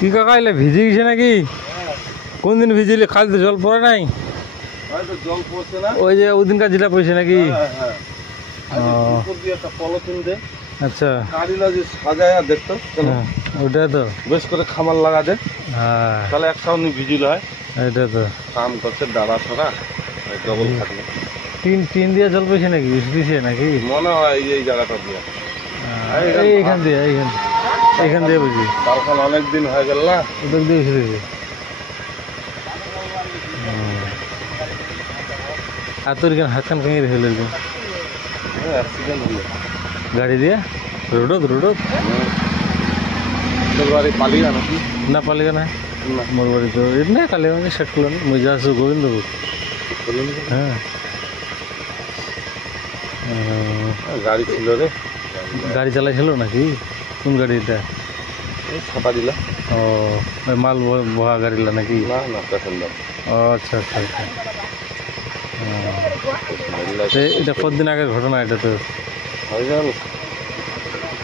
কি কাকা এলে ভিজে গেছে নাকি? কোন দিন ভিজিলে? খালিতে জল পড়ে নাই? জল পড়ছে না, ওই যে ওদিনকার যেটা পড়ছে নাকি? আচ্ছা সাজায় দেখতো ওটা তো বেশ করে খামার লাগা দে, হ্যাঁ তাহলে একসাথে ভিজিল হয়। এটা তো কাম করছে দাঁড়া ছড়া ডবল থাকলে টিন দিয়ে জল পড়ছে নাকি? দিছে নাকি মনে হয় এই জায়গাটা দিয়ে, এইখান দিয়ে এইখান দিয়ে বুঝি তারপর অনেক দিন হয়ে গেল না, ওদের দিয়ে এসে আর তোর কেন হাত কান ভেঙে হইল অ্যাক্সিডেন্ট হলো গাড়ি দিয়ে রোডত তোর বাড়ি পালিয়ে নাকি? না পালিয়ে না মোর বাড়ি তো না কালে মানে শেট করলাম মজা আসো গোবিন্দপুর। হ্যাঁ গাড়ি ছিল রে, গাড়ি চালাইছিল নাকি? কোন গাড়ি এটা? ছাপা দিলা? ও ওই মাল বহা গাড়িলা নাকি? না না প্যাসেঞ্জার। ও আচ্ছা আচ্ছা আচ্ছা এটা কতদিন আগের ঘটনা? এটা তো হয়ে গেল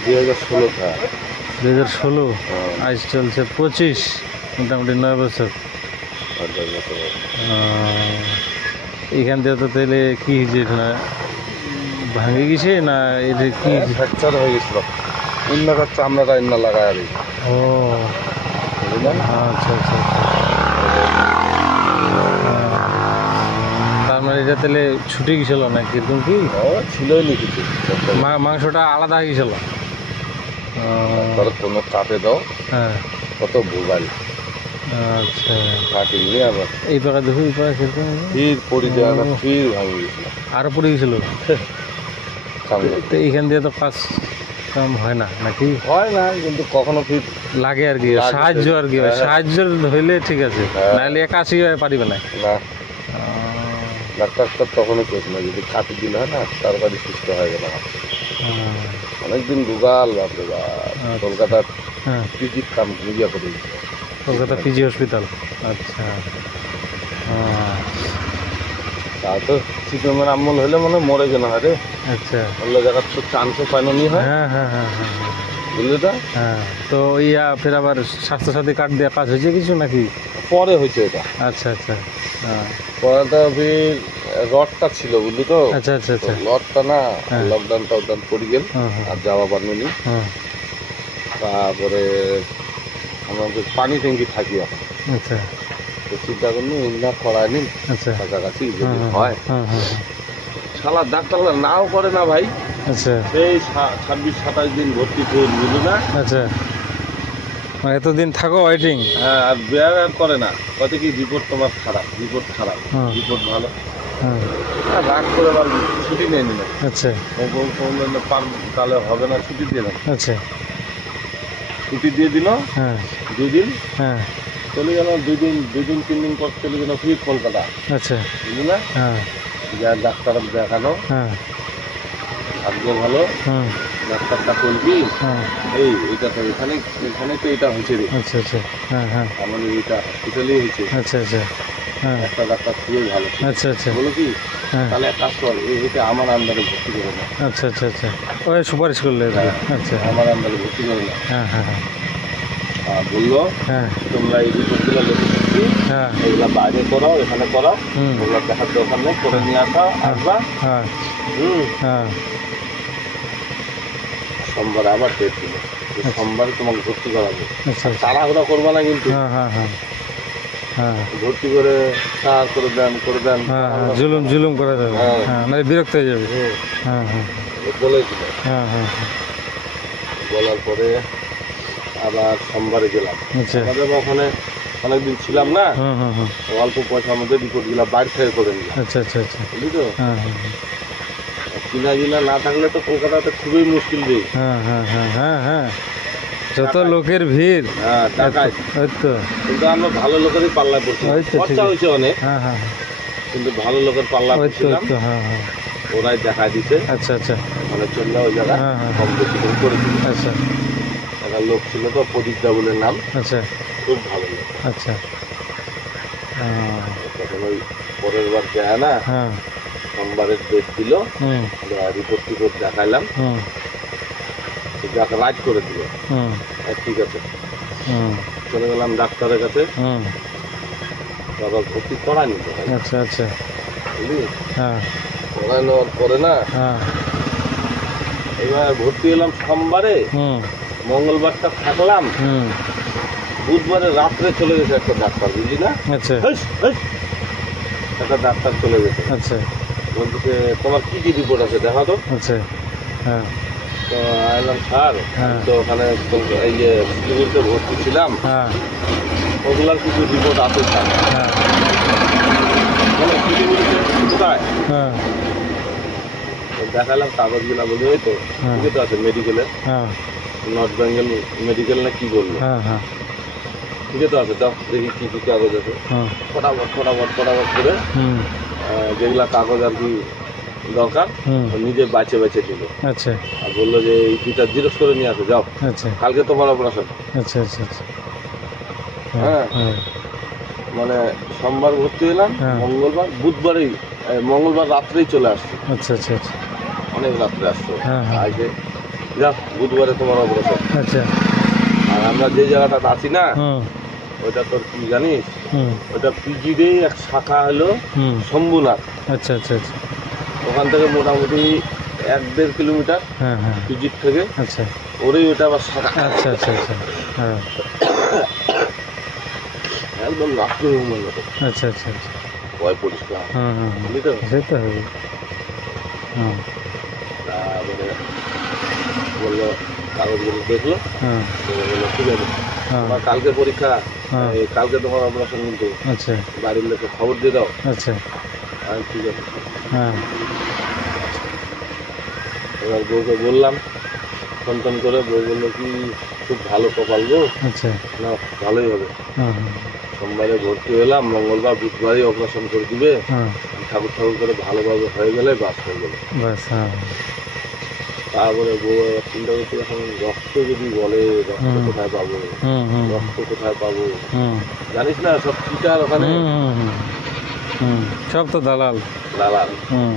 2016 था। 2016 আজ চলছে 25, মোটামুটি 9 বছর। এখান থেকে তো তাহলে কি হয়েছে? না ভাঙে গেছে না এটা কি ফ্র্যাকচার হয়ে গেছিল, ইন্নাকার চামড়াটা ইন্না লাগায় আর ও আচ্ছা আচ্ছা তার মানে এটা তাহলে ছুটে গেছিল না কিরকম কি ছিলই নি কিছু, মাংসটা আলাদা হয়ে গেছিল? কোনো কাটে দাও হ্যাঁ কত ভুগাল। আচ্ছা কাটিনি আবার এই পাকা দেখো এই পাকা কিরকম ফির পড়ে যাওয়া ফির ভাঙে গেছিল, আরো পড়ে গেছিল। তো এইখান দিয়ে তো কাজ কাম হয় না নাকি? হয় না কিন্তু কখনো ফির লাগে আর কি, সাহায্য আর কি, সাহায্য হইলে ঠিক আছে, নাহলে একা আসি পারিবে না। না ডাক্তার তখনই কেস না, যদি কাটি দিলে হয় না তাড়াতাড়ি সুস্থ হয়ে গেল। অনেকদিন ভুগাল বাপরে বাপ, কলকাতার পিজির কাম নিজে করে, কলকাতা পিজি হসপিটাল। আচ্ছা তা তো চিকেমের আমল হলে মনে মরে গেল হয় রে। আচ্ছা অন্য জায়গার তো চান্সও পাইনি হয়। হ্যাঁ হ্যাঁ হ্যাঁ হ্যাঁ বুঝলি তো? হ্যাঁ তো ইয়া ফের আবার স্বাস্থ্যসাথী কার্ড দিয়ে কাজ হয়েছে কিছু নাকি? পরে হয়েছে এটা। আচ্ছা আচ্ছা হ্যাঁ পরেটা ফির রডটা ছিল বুঝলি তো? আচ্ছা আচ্ছা আচ্ছা রডটা না লকডাউন পড়ে গেল আর যাওয়া পারনি। তারপরে আমাদের পানি ট্যাঙ্কি থাকি এখন, আচ্ছা তো চিন্তা করলি না করায় নি আচ্ছা কাছাকাছি যদি হয়। শালা ডাক্তাররা নাও করে না ভাই। আচ্ছা সেই 26-27 দিন ভর্তি করে বুঝলি না? আচ্ছা এতদিন থাকো ওয়েটিং? হ্যাঁ আর বেয়ার আর করে না, কত কি রিপোর্ট তোমার খারাপ, রিপোর্ট ভালো, রাগ করে আবার ছুটি নিয়ে নিল। আচ্ছা তাহলে হবে না, ছুটি দিয়ে দাও। আচ্ছা ছুটি দিয়ে দিল, হ্যাঁ 2 দিন হ্যাঁ চলে গেল, 2 দিন 3 দিন পর চলে গেল ফির কলকাতা। আচ্ছা বুঝলি না? হ্যাঁ যা ডাক্তার দেখানো, হ্যাঁ ভাগ্য ভালো হুম ডাক্তারটা করবি হ্যাঁ এইটা তো এখানে তো এটা হয়েছে রে, আচ্ছা আচ্ছা হ্যাঁ হ্যাঁ আমাদের এটা হসপিটালেই হয়েছে। আচ্ছা আচ্ছা হ্যাঁ একটা ডাক্তার খুবই ভালো। আচ্ছা আচ্ছা বলো কি হ্যাঁ তাহলে এক কাজ কর, এটা আমার আন্ডারে ভর্তি করে না। আচ্ছা আচ্ছা আচ্ছা ওই সুপারিশ করলে আচ্ছা আমার আন্ডারে ভর্তি করে না। হ্যাঁ হ্যাঁ হ্যাঁ বললো হ্যাঁ তোমরা এই রিপোর্টগুলো লিখে দিচ্ছি, হ্যাঁ এগুলা বাইরে করাও, এখানে করাও, হুম ওগুলো দেখার দরকার নেই, করে নিয়ে আসবা। হ্যাঁ হ্যাঁ সোমবার আবার ডেট দিল, সোমবারে তোমাকে ভর্তি করাবো। আচ্ছা তাড়াহুড়া করবা না কিন্তু, হ্যাঁ হ্যাঁ হ্যাঁ হ্যাঁ ভর্তি করে সার করে দেন হ্যাঁ হ্যাঁ জুলুম করা যাবে, হ্যাঁ মানে বিরক্ত হয়ে যাবে। হ্যাঁ হ্যাঁ বলেছিল। হ্যাঁ হ্যাঁ বলার পরে আবার সোমবারে গেলাম। আচ্ছা আমাদের ওখানে অনেকদিন ছিলাম না, হুম হুম হুম অল্প পয়সার মধ্যে রিপোর্টগুলো বাইরে থেকে করে নিলাম। আচ্ছা আচ্ছা আচ্ছা বুঝলি তো? হ্যাঁ হ্যাঁ কিনা না থাকলে তো কলকাতাতে খুবই মুশকিল রে। হ্যাঁ হ্যাঁ হ্যাঁ হ্যাঁ হ্যাঁ যত লোকের ভিড়। হ্যাঁ টাকায় ওই তো, কিন্তু আমরা ভালো লোকেরই পাল্লা পড়ছি, খরচা হয়েছে অনেক, হ্যাঁ হ্যাঁ কিন্তু ভালো লোকের পাল্লা পড়ছিলাম। হ্যাঁ হ্যাঁ ওরাই দেখা দিতে। আচ্ছা আচ্ছা মানে চললে ওই জায়গায় কম বেশি করে দিল। আচ্ছা একটা লোক ছিল তো প্রদীপদা বলে নাম, আচ্ছা খুব ভালো লোক। আচ্ছা তখন ওই পরের বার যায় না, হ্যাঁ সোমবারের ডেট দিল, রিপোর্ট দেখাইলাম, রাইট করে দিল। ঠিক আছে চলে গেলাম ডাক্তারের কাছে, হুম, আবার ভর্তি করায়নি তো, আচ্ছা আচ্ছা, বুঝলি? হ্যাঁ করায় নেওয়ার পরে না, হ্যাঁ, এবার ভর্তি হলাম সোমবারে, হুম মঙ্গলবারটা থাকলাম, হুম, বুধবারে রাত্রে চলে গেছে একটা ডাক্তার, বুঝলি না? আচ্ছা হেস, হেস, একটা ডাক্তার চলে গেছে, আচ্ছা বলতেছে তোমার কি কি রিপোর্ট আছে দেখা তো। আচ্ছা, হ্যাঁ তো আইলাম স্যার, হ্যাঁ। আমি তো ওখানে শিলিগুড়িতে ভর্তি ছিলাম, হ্যাঁ ওগুলার কিছু রিপোর্ট আছে স্যার। হ্যাঁ মানে শিলিগুড়িতে কোথায়? হ্যাঁ তো দেখালাম কাগজগুলো, বলি ওই তো হ্যাঁ। ঠিকই তো আছে মেডিকেলে, হ্যাঁ নর্থ বেঙ্গল মেডিকেল না কি বললো, হ্যাঁ হ্যাঁ ঠিকই তো আছে, দাও দেখি কি কি কাগজ আছে। হ্যাঁ, ফটাফট ফটাফট ফটাফট করে হুম যেগুলা কাগজ আর কি দরকার হুম, ও নিজে বাঁচে বাঁচে দিল, আচ্ছা আর বললো যে এই দুইটা জিরোস করে নিয়ে আসো, যাও আচ্ছা কালকে তোমার অপারেশন। আচ্ছা আচ্ছা আচ্ছা, হ্যাঁ। হ্যাঁ মানে সোমবার ভর্তি হলাম, হ্যাঁ। মঙ্গলবার বুধবারেই মঙ্গলবার রাত্রেই চলে আসছে, আচ্ছা আচ্ছা আচ্ছা, অনেক রাত্রে আসছে। হ্যাঁ, হ্যাঁ। আজকে যা বুধবারে তোমার অপারেশন। আচ্ছা, আর আমরা যে জায়গাটা আছি না, হুম ওইটা তোর কি জানিস, হুম ওইটা পিজিরই এক শাখা হলো হুম, শম্ভুনাথ, আচ্ছা আচ্ছা আচ্ছা, ওখান থেকে মোটামুটি 1-1.5 কিলোমিটার হ্যাঁ হ্যাঁ, পিজির থেকে, আচ্ছা ওরই ওটা আবার শাখা, আচ্ছা আচ্ছা আচ্ছা, হ্যাঁ একদম রাত্রে ঘুমার মতো, আচ্ছা আচ্ছা আচ্ছা, ভয় পরিষ্কার, হুম হুম, বুঝলি তো? সেটা হবে, হুম তারপরে বললো কাগজগুলো দেখলো, হুম, বললো ঠিক আছে হ্যাঁ তোমার কালকে পরীক্ষা, হ্যাঁ। এই কালকে তোমার অপারেশন, কিন্তু আচ্ছা বাড়ির লোকে খবর দিয়ে দাও। আচ্ছা, আর ঠিক আছে, হ্যাঁ এবার বউকে বললাম ফোন টোন করে, বউ বললো কি খুব ভালো কপাল গো, আচ্ছা, না ভালোই হবে, হুম হুম, সোমবারে ভর্তি হলাম, মঙ্গলবার বুধবারই অপারেশন করে দিবে, হ্যাঁ ঠাকুর ঠাকুর করে ভালোভাবে হয়ে গেলে বাস হয়ে গেলে। বাস, হ্যাঁ তারপরে বউ এবার চিন্তা করতে, এখন রক্ত যদি বলে রক্ত হুম। কোথায় পাবো, হুম হুম রক্ত কোথায় পাবো, হুম জানিস না সব টিটার ওখানে হুম হুম হুম, হুম সব তো দালাল, দালাল। হুম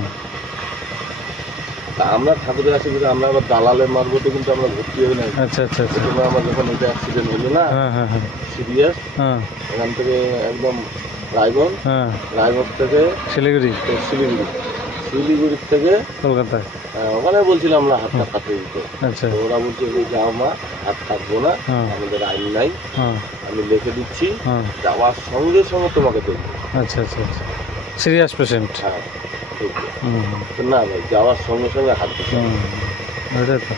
তা আমরা ঠাকুরের আছে কিন্তু আমরা আবার দালালের মারবতে কিন্তু আমরা ভর্তি হই নাই। আচ্ছা আচ্ছা আচ্ছা, প্রথমে আমার যখন এটা অ্যাক্সিডেন্ট হলো না হ্যাঁ হ্যাঁ হ্যাঁ সিরিয়াস, হ্যাঁ ওখান থেকে একদম রায়গঞ্জ, হ্যাঁ, রায়গঞ্জ থেকে শিলিগুড়ি, তো শিলিগুড়ি, শিলিগুড়ির থেকে কলকাতায়, ওখানে বলছিলাম আমরা হাতটা কাটতে দিতে, আচ্ছা, তো ওরা বলছে যে যাও মা হাত কাটবো না, হ্যাঁ আমাদের আইন নাই, হ্যাঁ আমি লিখে দিচ্ছি, হ্যাঁ, যাওয়ার সঙ্গে সঙ্গে তোমাকে দেখবো। আচ্ছা আচ্ছা আচ্ছা, সিরিয়াস পেশেন্ট, হ্যাঁ ঠিক আছে। হুম তো না ভাই যাওয়ার সঙ্গে সঙ্গে হাত দিতে হবে। হুম, ওটাই তো,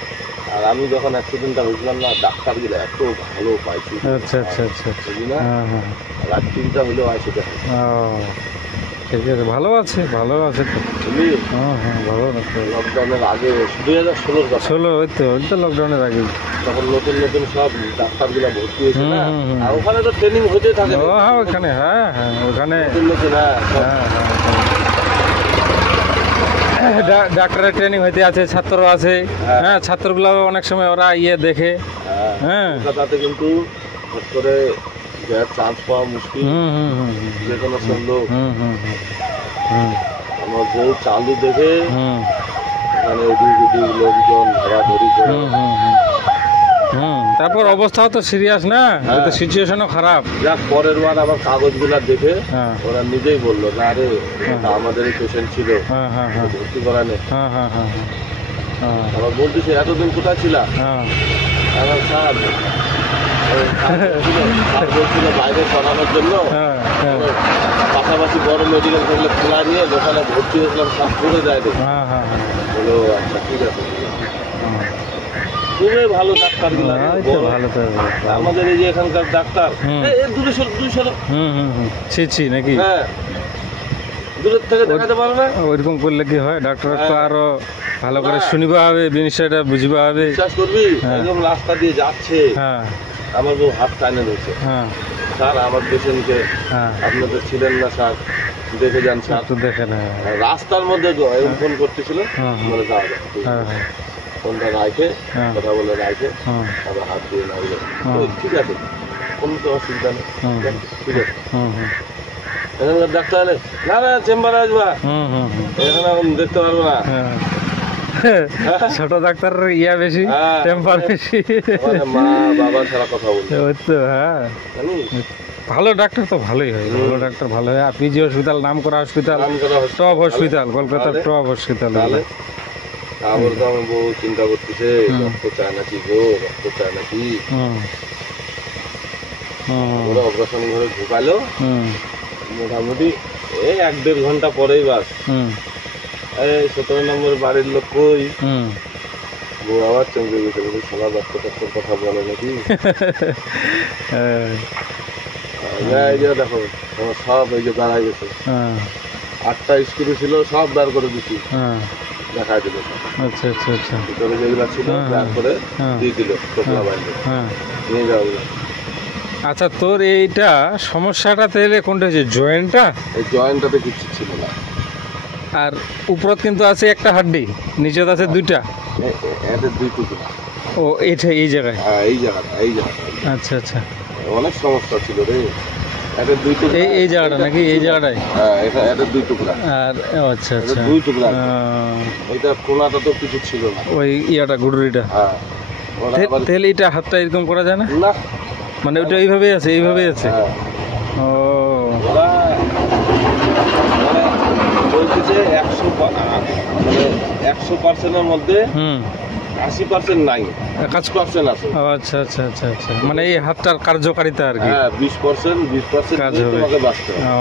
আর আমি যখন অ্যাক্সিডেন্টটা হয়েছিলাম না, ডাক্তারগুলো এত ভালো পাইছি, আচ্ছা আচ্ছা আচ্ছা আচ্ছা, বুঝলি না, হ্যাঁ হ্যাঁ, রাত 3টা হলেও আসে দেখে, ও ঠিক আছে, ভালো আছে তো, বুঝলি? হ্যাঁ হ্যাঁ, ভালো আছে, লকডাউনের আগে 2016 কথা, 16 ওই তো লকডাউনের আগে, তখন নতুন নতুন সব ডাক্তারগুলো ভর্তি হয়েছে না, হুম, হুম, হুম। আর ওখানে তো ট্রেনিং হতে থাকে, ও হ্যাঁ ওখানে, হ্যাঁ হ্যাঁ ওখানে, নতুন নতুন, হ্যাঁ সব, হ্যাঁ হ্যাঁ, ডাক্তারের ট্রেনিং হইতে আছে, ছাত্র আছে, হ্যাঁ। হ্যাঁ ছাত্রগুলো অনেক সময় ওরা দেখে, হ্যাঁ, হ্যাঁ কলকাতাতে কিন্তু হট করে চান্স পাওয়া মুশকিল, হুম হুম হুম হুম, যে কোনো সন্দেহ। হুম হুম হুম হুম আমার বউ চালু দেখে হুম ওখানে এদিক ওদিক লোকজন ধরাধরি করে, হুম হুম হুম হুম, তারপর অবস্থাও তো সিরিয়াস না, হ্যাঁ। সিচুয়েশনও খারাপ, যাক পরের বার আবার কাগজগুলা দেখে হ্যাঁ ওরা নিজেই বললো না রে হ্যাঁ। এটা আমাদেরই পেশেন্ট ছিল, হ্যাঁ হ্যাঁ হ্যাঁ ভর্তি করা নেই। হ্যাঁ হ্যাঁ হ্যাঁ হ্যাঁ আবার বলতেছে এতদিন কোথায় ছিলা, হ্যাঁ, আমার স্যার স্যার বলছিল বাইরে করানোর জন্য, হ্যাঁ হ্যাঁ পাশাপাশি বড় মেডিকেল থাকলে খোলা নিয়ে যেখানে ভর্তি হয়েছিলাম সব করে দেয় রে। হ্যাঁ হ্যাঁ হ্যাঁ, বলো আচ্ছা ঠিক আছে, হ্যাঁ। খুবই ভালো ডাক্তারগুলো, এই তো ভালো তো, আমাদের এই যে এখানকার ডাক্তার, হুম। এই দূরে সরো, দূরে সরো, হুম হুম হুম, ছি নাকি, হ্যাঁ দূরের থেকে দেখাতে পারো না, ওইরকম করলে কি হয়, ডাক্তার তো হ্যাঁ। আরো ভালো করে শুনিবা হবে, জিনিসটা বুঝবা হবে, বিশ্বাস করবি হ্যাঁ। একদম রাস্তা দিয়ে যাচ্ছে, হ্যাঁ আমার বউ হাত টাইনে ধরছে, হ্যাঁ স্যার আমার পেশেন্টকে হ্যাঁ, আপনাদের ছিলেন না স্যার, দেখে যান স্যার। একটু দেখে না, আর রাস্তার মধ্যে ফোন করতেছিল, হ্যাঁ। বলে যাওয়া যাক, হ্যাঁ হ্যাঁ ফোনটা রাখে, হ্যাঁ। কথা বলে রাখে, হুম আবার হাত দিয়ে লাগলো, হ্যাঁ। ওই, ঠিক আছে কোনো তো অসুবিধা নেই, হুম। ঠিক আছে। হুম হুম এখানকার ডাক্তার এলে না না চেম্বারে আসবা, হুম হুম হুম, এখানে এখন দেখতে পারবো না, হ্যাঁ ছোট ডাক্তার ইয়া বেশি, হ্যাঁ। টেম্পার বেশি। আমাদের মা বাবা ছাড়া কথা বলতে ওই তো হ্যাঁ, জানিস ভালো ডাক্তার তো ভালোই হয়, ভালো ডাক্তার ভালো হয়। আর পিজি হসপিটাল নাম করা হসপিটাল, নাম করা hospital। টপ হসপিটাল, কলকাতার তাহলে? Top hospital. তাহলে তারপর তো আমার বউ চিন্তা করতেছে রক্ত চায় নাকি গো, রক্ত চায় নাকি। হুম হুম ওরা অপারেশন ঘরে ঢুকালো হুম মোটামুটি এই 1-1.5 ঘন্টা পরেই বাস হুম এই 17 নম্বর বাড়ির লোক কই, হুম বউ আবার চমকে গেছে, বলে শালা রক্ত টক্তর কথা বলে নাকি। এই যে দেখো আমার সব এই যে দাঁড়ায় গেছে, হ্যাঁ 8টা স্ক্রু ছিল সব বের করে দিছি, হ্যাঁ, দেখাই দিল সব। আচ্ছা আচ্ছা আচ্ছা, ভিতরে যেগুলো ছিল হ্যাঁ, বের করে হ্যাঁ। দিয়ে দিল টোপলা বাইরে, হ্যাঁ। নিয়ে যাও। আচ্ছা, তোর এইটা সমস্যাটা তাহলে কোনটা হচ্ছে, জয়েন্টটা? এই জয়েন্টটাতে কিছু ছিল না, আর উপরত কিন্তু আছে একটা হাড্ডি, নিচেত আছে দুইটা। এদের 2 টুকরা। ও এইটা এই জায়গায়? হ্যাঁ এই জায়গাটা, এই জায়গাটা আচ্ছা আচ্ছা, অনেক সমস্যা ছিল রে। এদের 2 টুকরা, এই জায়গাটা নাকি এই জায়গাটায়? হ্যাঁ এটা এদের 2 টুকরা, আর ও আচ্ছা এদের আচ্ছা, 2 টুকরা। আহ, এটা কোনাটা তো কিছু ছিল না। ওই ইয়াটা গুডুরিটা। হ্যাঁ ওরা আবার তাহলে এটা হাতটা এরকম করা যায় না? না, মানে ওইটা এইভাবেই আছে, এইভাবেই আছে? হ্যাঁ ও ওরা মানে বলতেছে 100%-এর মধ্যে হুম 80% নাই, কাজ 20% আছে। ও আচ্ছা আচ্ছা আচ্ছা আচ্ছা, মানে এই হাতটার কার্যকারিতা আর কি। হ্যাঁ 20% কাজ নিয়ে হবে। তোমাকে বাঁচতে হবে। ও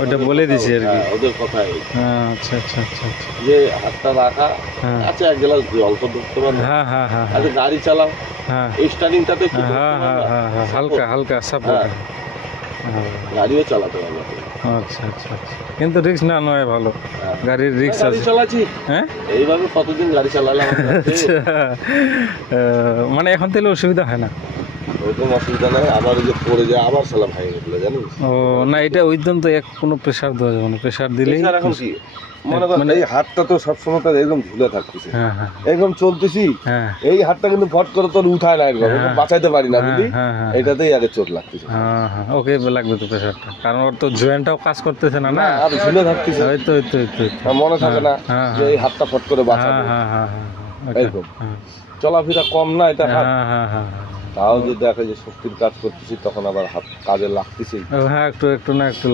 ওইটা বলে দিছি আর কি। হ্যাঁ, ওদের কথাই হ্যাঁ আচ্ছা আচ্ছা আচ্ছা আচ্ছা, যে হাতটা রাখা হ্যাঁ আচ্ছা, 1 গ্লাস জল তো ধরতে পারবে। হ্যাঁ হ্যাঁ হ্যাঁ আচ্ছা গাড়ি চালাও, হ্যাঁ এই স্টার্টিংটাতে একটু ধরতে হ্যাঁ হ্যাঁ পারবা। হ্যাঁ হ্যাঁ, হালকা হালকা সাপোর্ট। গাড়িও চালাতে পারবে। আচ্ছা আচ্ছা আচ্ছা, কিন্তু রিস্ক না নয় ভালো, হ্যাঁ। গাড়ির রিস্ক গাড়ি আছে। চালাচ্ছি হ্যাঁ এইভাবে কতদিন গাড়ি চালালাম আমরা। আচ্ছা, মানে এখন তাহলে অসুবিধা হয় না? ওরকম অসুবিধা নাই, আবার ওই যে পড়ে যায় আবার সালা ভেঙে গেছিল জানিস। ও না, এটা ওইদম তো কোনো প্রেশার দেওয়া যাবে না, প্রেশার দিলেই এছাড়া এখন কি মনে কর এই হাতটা তো সবসময় তো এরকম ঝুলে থাকতেছে, হ্যাঁ হ্যাঁ এরকম চলতেছি, হ্যাঁ এই হাতটা কিন্তু ফট করে তোর উঠায় না, এরকম হ্যাঁ। বাঁচাইতে পারি না হ্যাঁ, বুঝলি, হ্যাঁ, হ্যাঁ। এটাতেই আগে চোট লাগতেছে। হ্যাঁ হ্যাঁ, ওকে লাগবে তো প্রেশারটা, কারণ ওর তো জয়েন্টটাও কাজ করতেছে না না। আর ঝুলে থাকতেছে, ওই তো ওই তো ওই তো ওই তো। আর মনে থাকে না হ্যাঁ, যে এই হাতটা ফট করে হ্যাঁ বাঁচাবো। হ্যাঁ হ্যাঁ হ্যাঁ, ওইটা, এরকম। হ্যাঁ চলাফেরা কম না এটা হাত, হ্যাঁ হ্যাঁ হ্যাঁ, তাও যে দেখে যে শক্তির কাজ করতেছি তখন আবার হাত কাজে লাগতেছি। হ্যাঁ একটু একটু না একটু